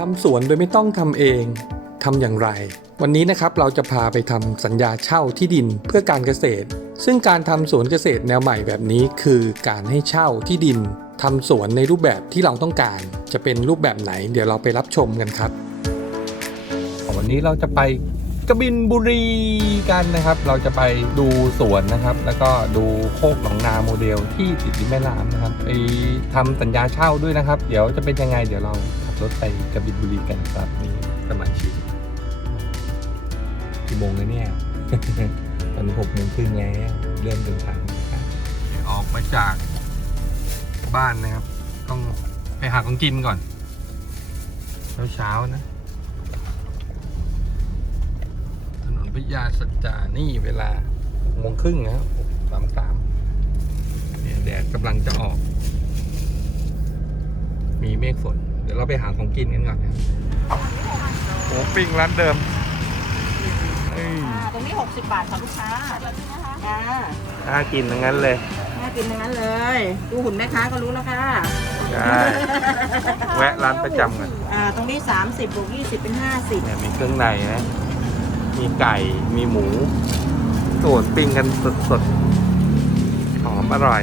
ทำสวนโดยไม่ต้องทำเองทำอย่างไร วันนี้นะครับเราจะพาไปทำสัญญาเช่าที่ดินเพื่อการเกษตร ซึ่งการทำสวนเกษตรแนวใหม่แบบนี้ คือการให้เช่าที่ดินทำสวนในรูปแบบที่เราต้องการ จะเป็นรูปแบบไหน เดี๋ยวเราไปรับชมกันครับ วันนี้เราจะไปกบินบุรีกันนะครับ เราจะไปดูสวนนะครับ แล้วก็ดูโคกหนองนาโมเดลที่ติดริมแม่น้ำนะครับไปทำสัญญาเช่าด้วยนะครับ เดี๋ยวจะเป็นยังไงเดี๋ยวเรา รถไปกบินบุรีกันครับนี่สมาชิกกี่โมงแล้วเนี่ย ตอนนี้หกโมงครึ่งแล้วเริ่มเดินทางนะครับออกมาจากบ้านนะครับ ต้องไปหาของกินก่อน เช้าๆนะ ถนนพิยาสัจจานี่เวลาหกโมงครึ่งนะครับสามสามเนี่ยแดดกำลังจะออก มีเมฆฝน ดี๋ยวเราไปหาของกินกันก่อนนะครับโหปิ้งร้านเดิมเอ้ยอ่าตรงนี้ 60 บาทค่ะลูกค้าจ้าน่ากินทั้งนั้นเลย น่ากินทั้งนั้นเลย ดูหุ่นแม่ค้าก็รู้แล้วค่ะ ใช่ แวะร้านประจำกันอ่า ตรงนี้ 30บวก20 เป็น 50เนี่ยมีเครื่องในนะ มีไก่ มีหมูโดดปิ้งกันสดๆ หอมอร่อย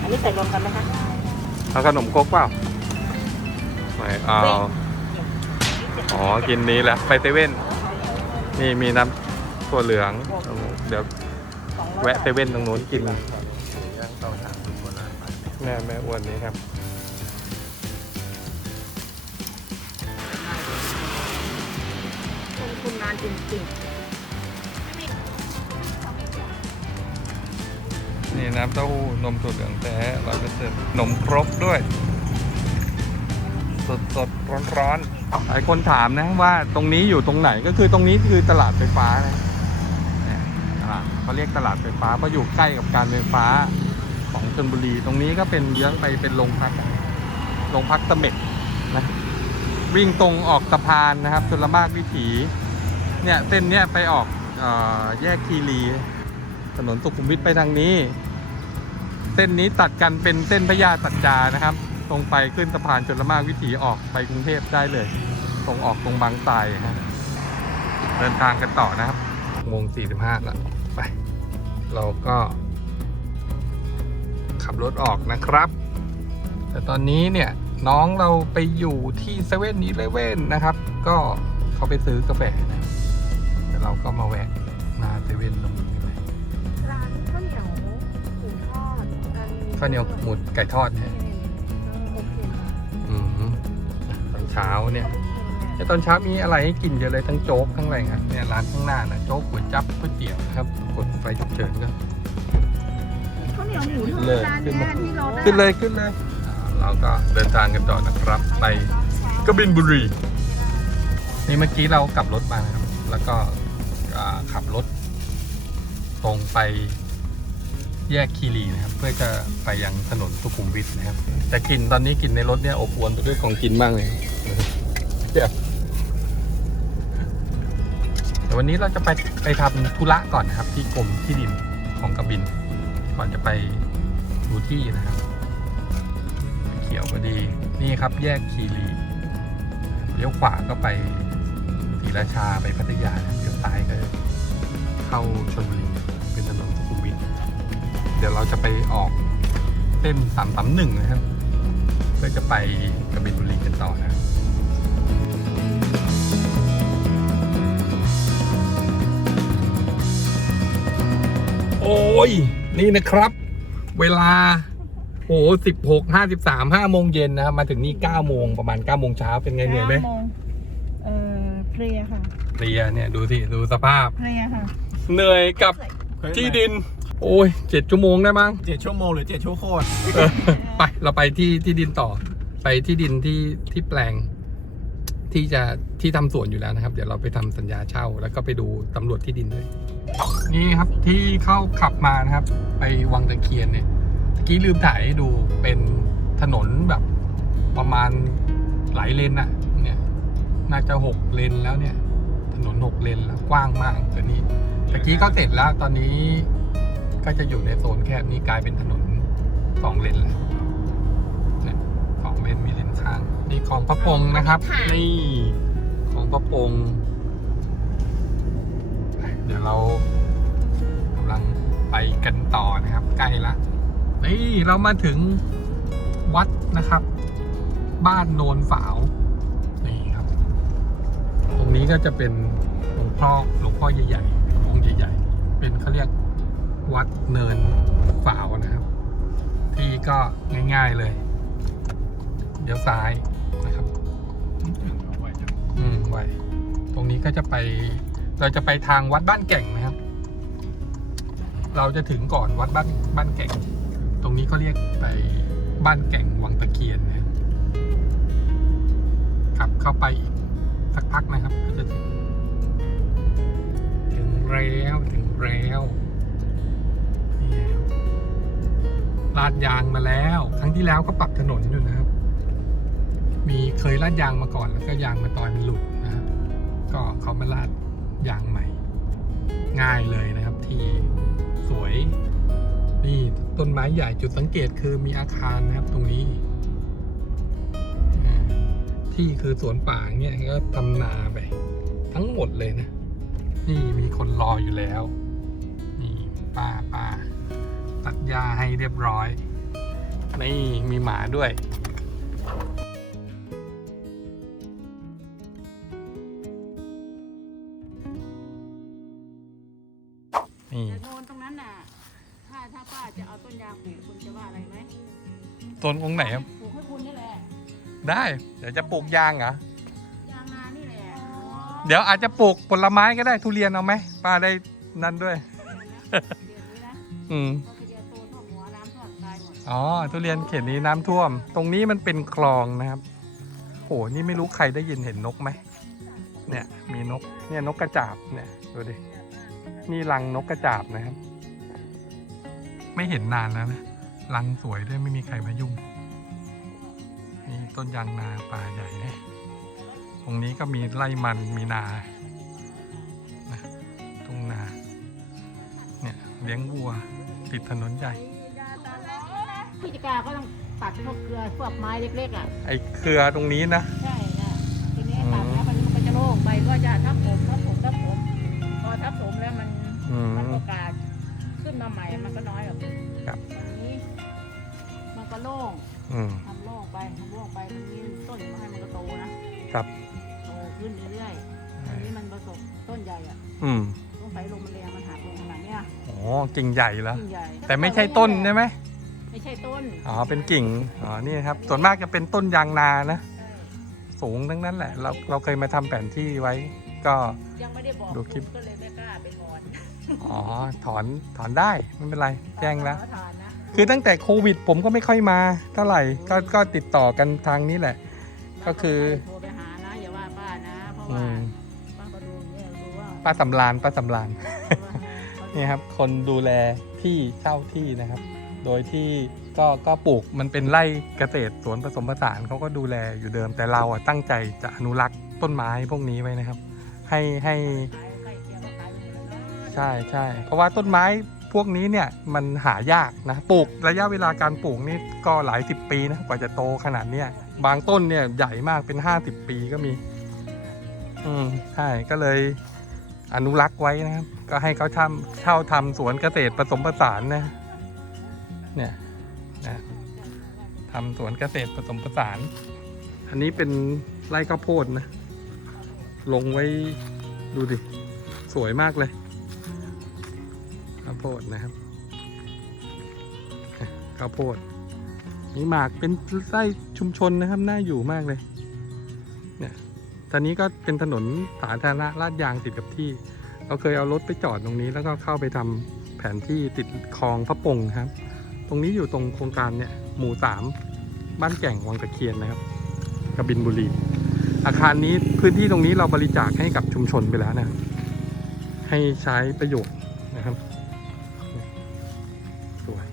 อันนี้ใส่รวมกันไหมคะ เอาขนมครกเปล่าไม่เอาอ๋อ กินนี้แหละ ไปเซเว่น นี่มีน้ำถั่วเหลือง เดี๋ยว200แวะเซเว่นตรงนู้นกินแม่แม่อ้วนนี้ครับลงทุนนานจริง นี่น้ำเต้าหู้นมถั่วเหลืองแท้ร้อยเปอร์เซ็นต์นมครบด้วย สดสดร้อนร้อนๆหลายคนถามนะว่าตรงนี้อยู่ตรงไหนก็คือตรงนี้คือตลาดไฟฟ้านะเนี่ยตลาดเขาเรียกตลาดไฟฟ้าเพราะอยู่ใกล้กับการไฟฟ้าของชลบุรี ตรงนี้ก็เป็นเยื้องไปเป็นโรงพักโรงพักตะเม็ดนะวิ่งตรงออกสะพานนะครับชลมากวิถีเนี่ยเส้นเนี้ยไปออกออแยกคีรีถนนสุขุมวิทไปทางนี้ เส้นนี้ตัดกันเป็นเส้นพญาสัจจานะครับ ตรงไปขึ้นสะพานชนละมากวิถีออกไปกรุงเทพได้เลย ตรงออกตรงบางไทรฮะเดินทางกันต่อนะครับโมงสี่สิบห้าแล้วไป เราก็ ขับรถออกนะครับ แต่ตอนนี้เนี่ยน้องเราไปอยู่ที่เซเว่นอีเลเว่นนะครับ ก็เขาไปซื้อกาแฟนะแต่เราก็มาแวะหน้าเซเว่นตรงนี้าวเหนียวหมูไก่ทอดเนี่ยโอเคอืมตอนเช้าเนี่ยแต่ตอนเช้ามีอะไรให้กินเยอะเลยทั้งโจ๊กทั้งอะไรครับเนี่ยร้านข้างหน้านะโจ๊กก๋วยจั๊บก๋วยเตี๋ยวนะครับ กดไฟฉุกเฉินก็ข้าวเหนียวหมูทอดเลยร้านขึ้นเนี้มายที่เราขึ้นเลยขึ้นเลยอ่าเราก็เดินทางกันต่อนะครับ ไปกบินบุรีนี่เมื่อกี้เรากลับรถมานะครับ แล้วก็อ่าขับรถตรงไป แยกคีรีนะครับ เพื่อจะไปยังถนนสุขุมวิทนะครับ แต่กลิ่นตอนนี้กลิ่นในรถเนี่ยอบอวลไปด้วยของกินมากเลยเดี๋ยวแต่วันนี้เราจะไปไปทำธุระก่อนนะครับ ที่กรมที่ดินของกบิน ก่อนจะไปดูที่นะครับ เขียวพอดีนี่ครับ แยกคีรีเลี้ยวขวาก็ไปศรีราชาไปพัทยาเลี้ยวซ้ายก็เข้าชลบุรี ดี๋ยวเราจะไปออกเส้นสามสามหนึ่งนะครับ เพื่อจะไปกบินบุรีกันต่อนะครับโอ้ย นี่นะครับ เวลาโอ้สิบหกห้าสิบสามห้าโมงเย็นนะครับมาถึงนี่เก้าโมงประมาณเก้าโมงเช้าเป็นไงเหนื่อยไหมก้าโงเอ่อเพลียค่ะเรียเนี่ย ดูสิ ดูสภาพเพลียค่ะ เหนื่อยกับที่ดิน โอ้ยเจ็ดชั่วโมงได้มั้งเจ็ดชั่วโมงหรือเจ็ดชั่วโคตรเออไปเราไปที่ที่ดินต่อ ไปที่ดินที่ที่แปลง ที่จะที่ทำสวนอยู่แล้วนะครับ เดี๋ยวเราไปทำสัญญาเช่า แล้วก็ไปดูตำรวจที่ดินด้วยนี่ครับที่เข้าขับมานะครับ ไปวังตะเคียนเนี่ยตะกี้ลืมถ่ายให้ดูเป็นถนนแบบประมาณหลายเลนน่ะ เนี่ย น่าจะหกเลนแล้วเนี่ย ถนนหกเลนแล้วกว้างมากตอนนี้ตะกี้ก็เสร็จแล้วตอนนี้ ก็จะอยู่ในโซนแคบนี้กลายเป็นถนนสองเลนแล้วเนี่ยถของเล่นมีเลนข้าง นี่ของพระปงนะครับ นี่ของพระปงไปเดี๋ยวเรากำลังไปกันต่อนะครับ ใกล้ละนี่เรามาถึงวัดนะครับ บ้านโนนฝาวนี่ครับ ตรงนี้ก็จะเป็นหลวงพ่อหลวงพ่อใหญ่ๆองค์ใหญ่ ๆ เป็นเขาเรียก วัดเนินฝาวนะครับ ที่ก็ง่าย ๆเลย เดี๋ยวซ้ายนะครับอืมไวตรงนี้ก็จะไป เราจะไปทางวัดบ้านแก่งนะครับ เราจะถึงก่อนวัดบ้านบ้านแก่ง ตรงนี้ก็เรียกไปบ้านแก่งวังตะเคียนนะครับขับเข้าไปอีกสักพักนะครับ ก็จะถึง ถึงแล้วถึงแล้วนี่ครับ ลาดยางมาแล้ว ครั้งที่แล้วก็ปรับถนนอยู่นะครับ มีเคยลาดยางมาก่อนแล้วก็ยางมาตอนมันหลุดนะครับ ก็เขามาลาดยางใหม่ ง่ายเลยนะครับที่สวย นี่ต้นไม้ใหญ่จุดสังเกตคือมีอาคารนะครับตรงนี้ ที่คือสวนป่าเนี่ยก็ทำนาไป ทั้งหมดเลยนะ นี่มีคนรออยู่แล้ว นี่ป้าป้า หญ้าให้เรียบร้อย นี่มีหมาด้วยนี่แต่โนนตรงนั้นน่ะ ถ้าถ้าป้าจะเอาต้นยางปลูกคุณจะว่าอะไรไหมต้นองค์ไหนครับ ปลูกให้คุณนี่แหละ ได้ เดี๋ยวจะปลูกยางเหรอ ยางนานี่แหละเดี๋ยวอาจจะปลูกผลไม้ก็ได้ทุเรียนเอาไหมป้าได้นั่นด้วย เดี๋ยวนี้นะอืมเขาจะ อ๋อทุเรียนเขตนี้น้ำท่วม ตรงนี้มันเป็นคลองนะครับโหนี่ไม่รู้ใครได้ยินเห็นนกไหมเนี่ยมีนกเนี่ยนกกระจาบเนี่ยดูดินี่รังนกกระจาบนะครับ ไม่เห็นนานแล้วนะรังสวยด้วยไม่มีใครมายุ่งนี่ต้นยางนาป่าใหญ่เนี่ยตรงนี้ก็มีไร่มันมีนานะทุ่งนา เนี่ยเลี้ยงวัว ติดถนนใหญ่ พี่จิกาก็ต้องตัดพวกเกลือพวกไม้เล็กๆอะไอ้เครือตรงนี้นะ ใช่นะทีนี้ตัดแล้วมันมันก็จะโล่งไปก็จะทับผมทับผมทับผมพอทับผมแล้วมันอืม มันโอกาสขึ้นมาใหม่มันก็น้อยแบบครับอันนี้ มันก็โล่งอืม ทำโล่งไปทำโล่งไปตรงนี้ต้นมันให้มันก็โตนะครับ โตขึ้นเรื่อยๆอันนี้มันประสบต้นใหญ่อะอืมต้องใส่ลมมันแรงมันหักลงขนาดเนี้ยอ๋อกิ่งใหญ่แล้วยิ่งใหญ่แต่ไม่ใช่ต้นใช่ไหม ไม่ใช่ต้นอ๋อเป็นกิ่งอ๋อนี่ครับ ส่วนมากจะเป็นต้นยางนานะใช่สูงทั้งนั้นแหละ เราเราเคยมาทำแผนที่ไว้ ก็ยังไม่ได้บอกดูคลิปก็เลยไม่กล้าไปถอนอ๋อถอนถอนได้ไม่เป็นไร แจ้งแล้วขอถอนนะคือตั้งแต่โควิด ผมก็ไม่ค่อยมาเท่าไหร่ก็ก็ติดต่อกันทางนี้แหละ ก็คือโทรไปหานะอย่าว่าป้านะเพราะอืว่ามป้าก็ดูเนี่ยดูว่าป้าสำรานป้าสำรานว่าเขานี่ครับ คนดูแลที่เช่าที่นะครับ โดยที่ก็ก็ปลูกมันเป็นไร่เกษตรสวนผสมผสานเขาก็ดูแลอยู่เดิม แต่เราอะตั้งใจจะอนุรักษ์ต้นไม้พวกนี้ไว้นะครับ ให้ให้ใกล้เคียงกับขายอยู่แล้วเนอะใช่ใช่เพราะว่าต้นไม้พวกนี้เนี่ยมันหายากนะปลูกระยะเวลาการปลูกนี่ก็หลายสิบปีนะกว่าจะโตขนาดเนี้ยบางต้นเนี่ยใหญ่มากเป็น50ปีก็มี อืมใช่ก็เลยอนุรักษ์ไว้นะครับ ก็ให้เขาทำเช่าทำสวนเกษตรผสมผสานนะ เนี่ยนะทำสวนเกษตรผสมผสาน อันนี้เป็นไร่ข้าวโพดนะ ลงไว้ดูดิ สวยมากเลยข้าวโพดนะครับข้าวโพดมีหมากเป็นไส้ชุมชนนะครับ น่าอยู่มากเลย เนี่ยตอนนี้ก็เป็นถนนสาธารณะลาดยางติดกับที่ เราเคยเอารถไปจอดตรงนี้ แล้วก็เข้าไปทำแผนที่ติดคลองพระปงครับ รงนี้อยู่ตรงโครงการเนี่ยหมู่สามบ้านแก่งวังตะเคียนนะครับกบินบุรี อาคารนี้พื้นที่ตรงนี้เราบริจาคให้กับชุมชนไปแล้วนะให้ใช้ประโยชน์นะครับสวย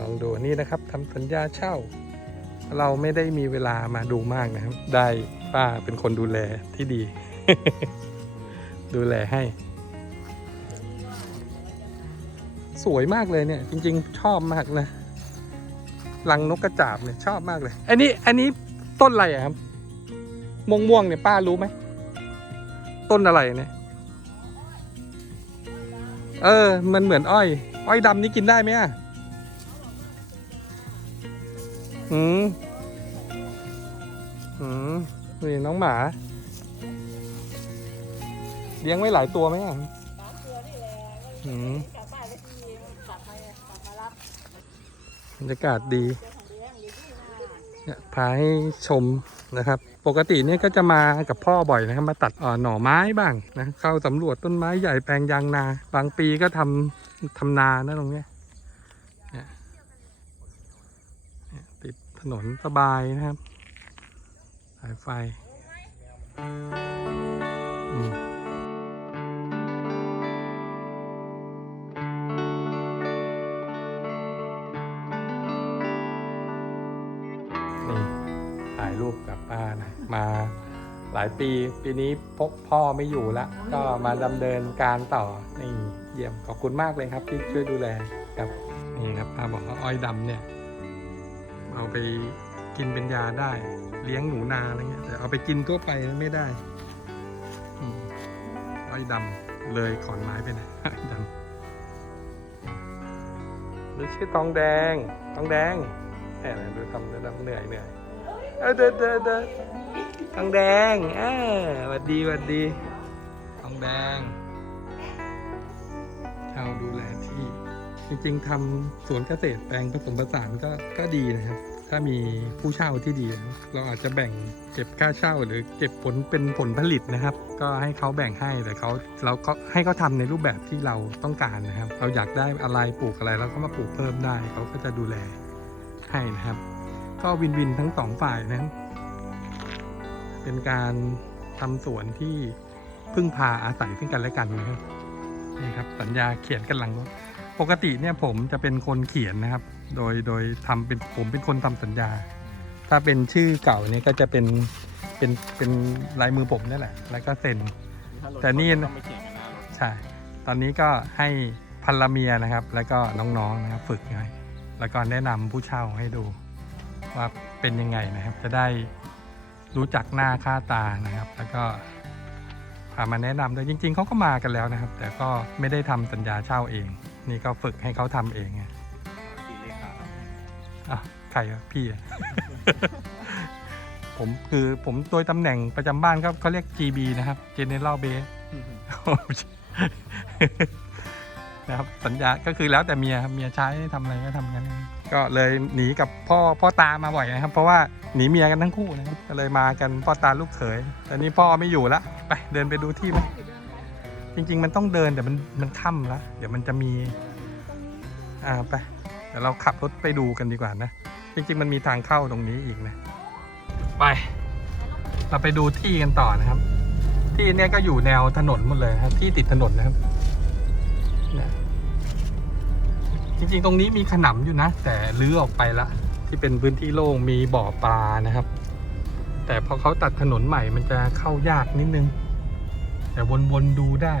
ลองดูนนี้นะครับทำสัญญาเช่า เราไม่ได้มีเวลามาดูมากนะครับ ได้ป้าเป็นคนดูแลที่ดี ดูแลให้ วยมากเลยเนี่ย จริง ๆ ชอบมากนะรังนกกระจาบเนี่ยชอบมากเลย อันนี้อันนี้ต้นอะไรอะครับม่วงม่วงเนี่ยป้ารู้ไหมต้นอะไรเนี่ยเออ มันเหมือนอ้อย อ้อยดำนี่กินได้ไหมอะอืมอืมนี่น้องหมา เลี้ยงไว้หลายตัวไหมอะหละอืม กลับบ้านไปทีกลับไปกลับมารับบ บรรยากาศดีเนี่ยพาให้ชมนะครับ ปกติเนี่ยก็จะมากับพ่อบ่อยนะครับ มาตัดอ่อหน่อไม้บ้างนะเข้าสำรวจต้นไม้ใหญ่แปลงยางนา บางปีก็ทำทำนานะตรงเนี้เนี่ยเนี่ยติดถนนสบายนะครับ สายไฟ รูปกับป้านะมาหลายปีปีนี้พกพ่อไม่อยู่ละก็มาดำเนินการต่อนี่เยี่ยมขอบคุณมากเลยครับที่ช่วยดูแลครับนี่ครับป้าบอกว่าอ้อยดำเนี่ยเอาไปกินเป็นยาได้ เลี้ยงหนูนาอะไรเงี้ยแต่เอาไปกินทั่วไปไม่ได้อ้อยดำเลยขอนไม้ไปนะอ้อยดำหรือชื่อทองแดงทองแดงแหมดูทำดูทำเหนื่อยเหนื่อย เออเดินเดินเดินทองแดงเออหวัดดีหวัดดีทองแดงเช่าดูแลที่ จริงๆทำสวนเกษตรแปลงผสมผสานก็ก็ดีนะครับ ถ้ามีผู้เช่าที่ดี เราอาจจะแบ่งเก็บค่าเช่าหรือเก็บผลเป็นผลผลิตนะครับ ก็ให้เขาแบ่งให้แต่เขาเราก็ให้เขาทำในรูปแบบที่เราต้องการนะครับ เราอยากได้อะไรปลูกอะไรเราก็มาปลูกเพิ่มได้เขาก็จะดูแลให้นะครับ ก็วินวินทั้งสองฝ่ายนะครับเป็นการทำสวนที่พึ่งพาอาศัยซึ่งกันและกันนะครับนี่ครับ สัญญาเขียนกันหลังรถปกติเนี่ยผมจะเป็นคนเขียนนะครับ โดยโดยทำเป็นผมเป็นคนทำสัญญา ถ้าเป็นชื่อเก่าเนี่ยก็จะเป็นเป็นเป็นลายมือผมนี่แหละ แล้วก็เซ็น แต่นี่ต้องไปเขียนกันหน้ารถใช่ ตอนนี้ก็ให้พันละเมียนะครับ แล้วก็น้องๆนะครับ ฝึกไงแล้วก็แนะนำผู้เช่าให้ดู ว่าเป็นยังไงนะครับ จะได้รู้จักหน้าค่าตานะครับ แล้วก็พามาแนะนำด้วยจริง ๆเขาก็มากันแล้วนะครับ แต่ก็ไม่ได้ทำสัญญาเช่าเอง นี่ก็ฝึกให้เขาทำเองไงตีเลขาอะใครอะพี่อะ ผมคือผมโดยตำแหน่งประจำบ้านก็เขาเรียก GB นะครับ General Base นะครับสัญญาก็คือแล้วแต่เมียครับเมียใช้ทำอะไรก็ทำกัน ก็เลยหนีกับพ่อพ่อตามาบ่อยนะครับ เพราะว่าหนีเมียกันทั้งคู่นะครับก็เลยมากันพ่อตาลูกเขยแต่นี่พ่อไม่อยู่ละไปเดินไปดูที่ไหมจริง ๆ มันต้องเดินแต่มันมันค่ำแล้วเดี๋ยวมันจะมีอ่าไปเดี๋ยวเราขับรถไปดูกันดีกว่านะ จริง ๆ มันมีทางเข้าตรงนี้อีกนะ ไป เราไปดูที่กันต่อนะครับ ที่เนี่ยก็อยู่แนวถนนหมดเลยครับ ที่ติดถนนนะครับ จริงๆ ตรงนี้มีขนำอยู่นะ แต่ลื้อออกไปละ ที่เป็นพื้นที่โล่งมีบ่อปลานะครับ แต่พอเขาตัดถนนใหม่มันจะเข้ายากนิดนึง แต่วนๆดูได้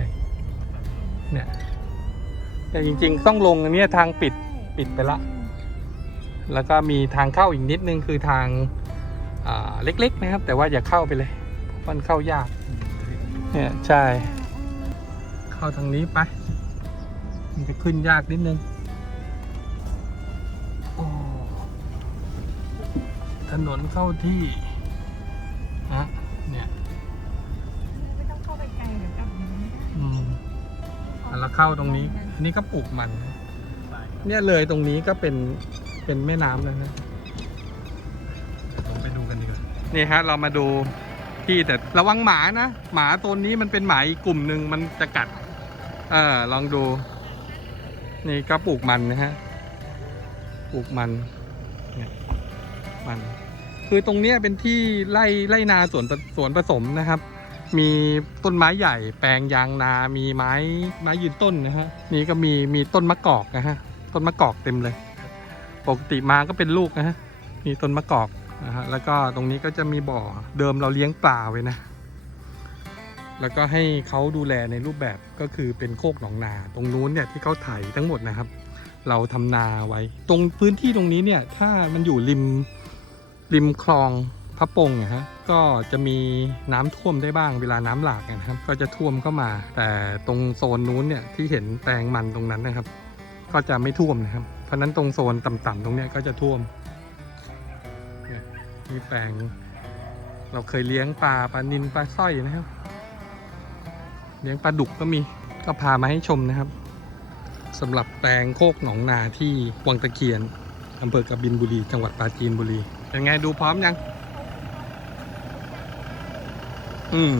เนี่ยแต่จริง ๆ ต้องลงอันเนี้ยทางปิดปิดไปละ แล้วก็มีทางเข้าอีกนิดนึงคือทางอ่าเล็กๆนะครับ แต่ว่าอย่าเข้าไปเลยมันเข้ายาก เนี่ยใช่ เข้าทางนี้ไป มันจะขึ้นยากนิดนึง ถนนเข้าที่ฮะเนี่ยไม่ต้องเข้าไปไกลเดี๋ยวกลับมาไม่ได้อืมแล้วเข้าตรงนี้ อันนี้ก็ปลูกมันเนี่ยเลยตรงนี้ก็เป็นเป็นแม่น้ำแล้วนะลองไปดูกันดีกว่านี่ฮะเรามาดูที่แต่ระวังหมานะ หมาตัวนี้มันเป็นหมาอีกกลุ่มหนึ่งมันจะกัด เออลองดู นี่ก็ปลูกมันนะฮะ ปลูกมันเนี่ย มัน คือตรงเนี้ยเป็นที่ไร่ไร่นาสวนสวนผสมนะครับ มีต้นไม้ใหญ่ แปลงยางนา มีไม้ไม้ยืนต้นนะฮะ นี่ก็มีมีต้นมะกอกนะฮะ ต้นมะกอกเต็มเลย ปกติมาก็เป็นลูกนะฮะ มีต้นมะกอกนะฮะ แล้วก็ตรงนี้ก็จะมีบ่อ เดิมเราเลี้ยงปลาไว้นะ แล้วก็ให้เขาดูแลในรูปแบบก็คือเป็นโคกหนองนา ตรงนู้นเนี่ยที่เขาไถทั้งหมดนะครับเราทำนาไว้ ตรงพื้นที่ตรงนี้เนี่ย ถ้ามันอยู่ริม ริมคลองพระปงนะฮะก็จะมีน้ำท่วมได้บ้างเวลาน้ำหลากนะครับ ก็จะท่วมเข้ามา แต่ตรงโซนนู้นเนี่ยที่เห็นแปลงมันตรงนั้นนะครับ ก็จะไม่ท่วมนะครับ เพราะนั้นตรงโซนต่ำๆตรงเนี้ยก็จะท่วมนี่ยมีแปลง เราเคยเลี้ยงปลาปลานินปลาสร้อยนะครับ เลี้ยงปลาดุกก็มีก็พามาให้ชมนะครับสำหรับแปลงโคกหนองนาที่วังตะเคียนอำเภอกบินบุรี จังหวัดปราจีนบุรี เป็นไงดูพร้อมยัง อืม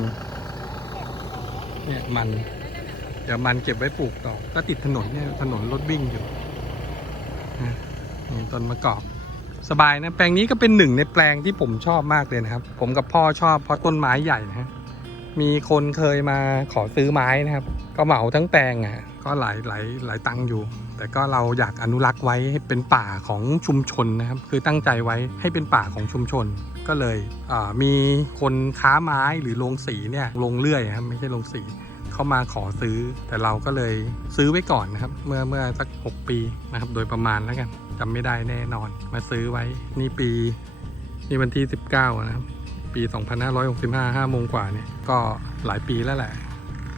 เนี่ยมัน เดี๋ยวมันเก็บไว้ปลูกต่อ ก็ติดถนนเนี่ยถนนรถวิ่งอยู่นี่ต้นมะกอก สบายนะ แปลงนี้ก็เป็นหนึ่งในแปลงที่ผมชอบมากเลยนะครับ ผมกับพ่อชอบเพราะต้นไม้ใหญ่นะฮะมีคนเคยมาขอซื้อไม้นะครับ ก็เหมาทั้งแปลงอะ ก็หลายหลายหลายตังค์อยู่ แต่ก็เราอยากอนุรักษ์ไว้ให้เป็นป่าของชุมชนนะครับ คือตั้งใจไว้ให้เป็นป่าของชุมชน ก็เลยมีคนค้าไม้หรือโรงสีเนี่ยโรงเลื่อยครับไม่ใช่โรงสีเข้ามาขอซื้อ แต่เราก็เลยซื้อไว้ก่อนนะครับ เมื่อเมื่อสัก 6 ปีนะครับ โดยประมาณแล้วกันจำไม่ได้แน่นอน มาซื้อไว้นี่ปีนี่วันที่ 19 นะครับ ปี 2565 5โมงกว่าเนี่ยก็หลายปีแล้วแหละ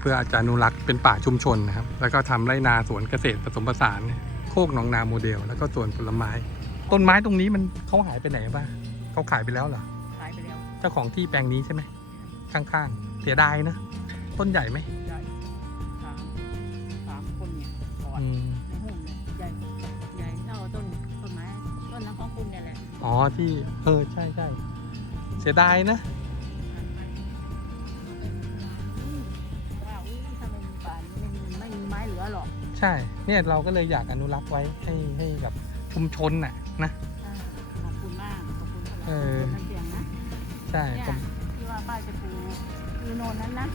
เพื่ออาจารย์อนุรักษ์เป็นป่าชุมชนนะครับ แล้วก็ทำไรนาสวนเกษตรผสมผสานเนี่ยโคกหนองนาโมเดล แล้วก็สวนผลไม้ ต้นไม้ตรงนี้มันเขาหายไปไหนบ้างเขาขายไปแล้วเหรอขายไปแล้ว เจ้าของที่แปลงนี้ใช่ไหมข้างๆ เสียดายนะ ต้นใหญ่ไหมใหญ่สามสามคนเนี่ยกอดอืมในห้องเลยใหญ่ใหญ่เท่าต้นต้นไม้ต้นน้ำของคุณเนี่ยแหละอ๋อที่เออใช่ใช่เสียดายนะ ใช่ เนี่ยเราก็เลยอยากอนุรักษ์ไว้ให้ให้กับชุมชนน่ะนะ อ่าขอบคุณมาก ขอบคุณสำหรับเออน้ำเสียงนะใช่เนี่ยผมที่ว่าป้าจะปลูกคือโนนนั้นนะ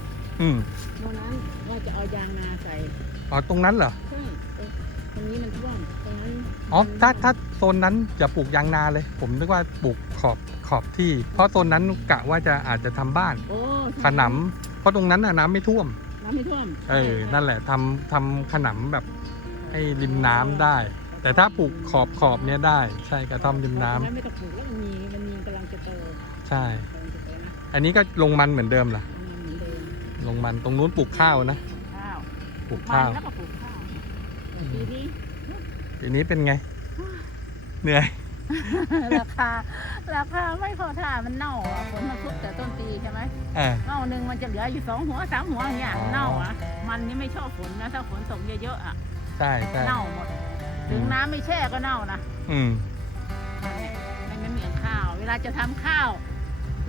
อืมโนนนั้นว่าจะเอายางนาใส่อ๋อตรงนั้นเหรอใช่เออตรงนี้มันท่วมตรงนั้นอ๋อ ถ้าถ้าโซนนั้นอย่าปลูกยางนาเลย ผมนึกว่าปลูกขอบขอบที่ เพราะโซนนั้นกะว่าจะอาจจะทำบ้าน โอ้ขนำเพราะตรงนั้นน่ะน้ำไม่ท่วม น้ำไม่ท่วมเออนั่นแหละทำทำขนำแบบให้ริมน้ำได้ แต่ถ้าปลูกขอบขอบเนี้ยได้ ใช่กระท่อมริมน้ำตรงไม่ต้องปลูกแล้วมันมีมันมีกำลังจะโตใช่ กำลังจะโตนะอันนี้ก็ลงมันเหมือนเดิมล่ะ มันเหมือนเดิมลงมันตรงนู้นปลูกข้าวนะข้าวปลูกมัข้านวแล้วก็ปลูกข้าวปีนี้ทีนี้เป็นไง เหนื่อย ราคา ราคาไม่พอท่ามันเน่าอะฝนมันทุบแต่ต้นปีใช่ไหมเออเน่าหนึ่งมันจะเหลืออยู่สองหัวสามหัวอย่างเงี้ยอ๋อเน่าอะ มันนี่ไม่ชอบฝนนะถ้าฝนตกเยอะๆอะใช่ใช่เน่าหมด ถึงน้ำไม่แช่ก็เน่านะอืมไม่งั้นเหมือนข้าว เวลาจะทำข้าว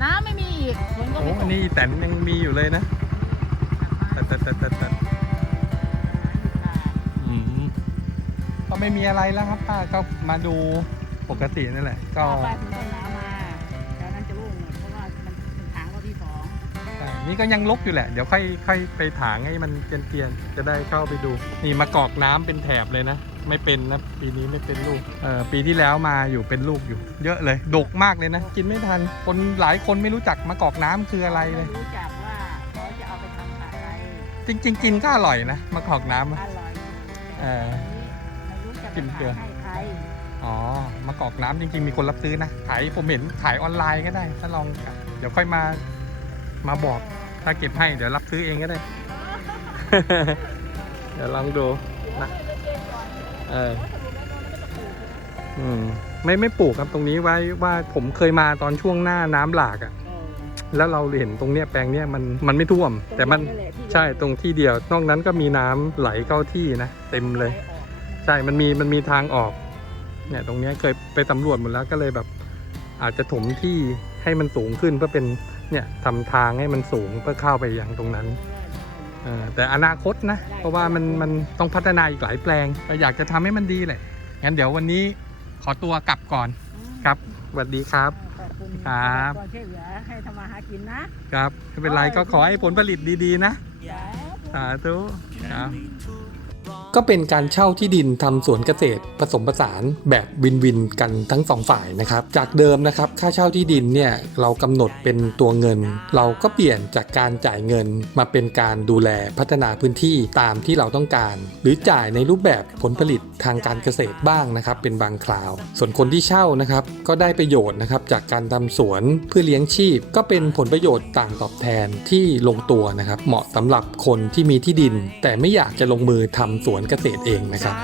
น้ำไม่มีอีกฝนก็โอ้ไม่ตอันกนี้แต่ยังมีอยู่เลยนะแต่แต่แต่แต่แต่อืมก็ไม่มีอะไรแล้วครับป้าก็มาดู ปกตินั่นแหละก็ก็ไปถึงต้นน้ำมาแล้วนั้นจะรุ่งหมดเพราะว่ามันเป็นทางรอบที่สองใช่นี่ก็ยังลกอยู่แหละ เดี๋ยวค่อยค่อยไปถางให้มันเกรียนๆจะได้เข้าไปดู นี่มากอกน้ำเป็นแถบเลยนะ ไม่เป็นนะ ปีนี้ไม่เป็นลูกเออปีที่แล้วมาอยู่เป็นลูกอยู่ เยอะเลยดกมากเลยนะ กินไม่ทัน คนหลายคนไม่รู้จักมะกอกน้ำคืออะไรเลย ม่รู้จักว่าเขาจะเอาไปทำอะไรจริงๆกินก็อร่อยนะมะกอกน้ำอะ อร่อยเออ ไม่รู้จะกิไปนเกลืขาอยให้ใคร อ๋อ มะกอกน้ำจริง ๆ มีคนรับซื้อนะ ขายผมเห็นขายออนไลน์ก็ได้ ถ้าลอง เดี๋ยวค่อยมา มาบอก ถ้าเก็บให้ เดี๋ยวรับซื้อเองก็ได้ เดี๋ยวลองดูนะเอออืม ไม่ไม่ปลูกครับตรงนี้ไว้ว่าผมเคยมาตอนช่วงหน้าน้ำหลากอะ่ะแล้วเราเห็นตรงเนี้ยแปลงเนี้ยมันมันไม่ท่วม แต่มันใช่ตรงที่เดียวนอกนั้นก็มีน้ำไหลเข้าที่นะ เต็มเลย ใช่มันมีมันมีทางออก เนี่ยตรงเนี้ยเคยไปสำรวจหมดแล้วก็เลยแบบ อาจจะถมที่ให้มันสูงขึ้นเพื่อเป็นเนี่ยทำทางให้มันสูงเพื่อเข้าไปยังตรงนั้นเออแต่อนาคตนะ เพราะว่ามันมันต้องพัฒนาอีกหลายแปลงก็อยากจะทำให้มันดีแหละงั้นเดี๋ยววันนี้ขอตัวกลับก่อนครับสวัสดีครับขอบคุณครับก่อนช่วยเหลือให้ทำมาหากินนะครับไม่เป็นไรก็ขอให้ผลผลิตดีๆนะจ้าสาธุครับ Gently to ก็เป็นการเช่าที่ดินทำสวนเกษตรผสมผสานแบบวินวินกันทั้งสองฝ่ายนะครับ จากเดิมนะครับค่าเช่าที่ดินเนี่ยเรากำหนดเป็นตัวเงิน เราก็เปลี่ยนจากการจ่ายเงินมาเป็นการดูแลพัฒนาพื้นที่ตามที่เราต้องการ หรือจ่ายในรูปแบบผลผลิตทางการเกษตรบ้างนะครับเป็นบางคราว ส่วนคนที่เช่านะครับก็ได้ประโยชน์นะครับจากการทำสวนเพื่อเลี้ยงชีพ ก็เป็นผลประโยชน์ต่างตอบแทนที่ลงตัวนะครับเหมาะสำหรับคนที่มีที่ดิน แต่ไม่อยากจะลงมือทำสวนเกษตรเองนะครับ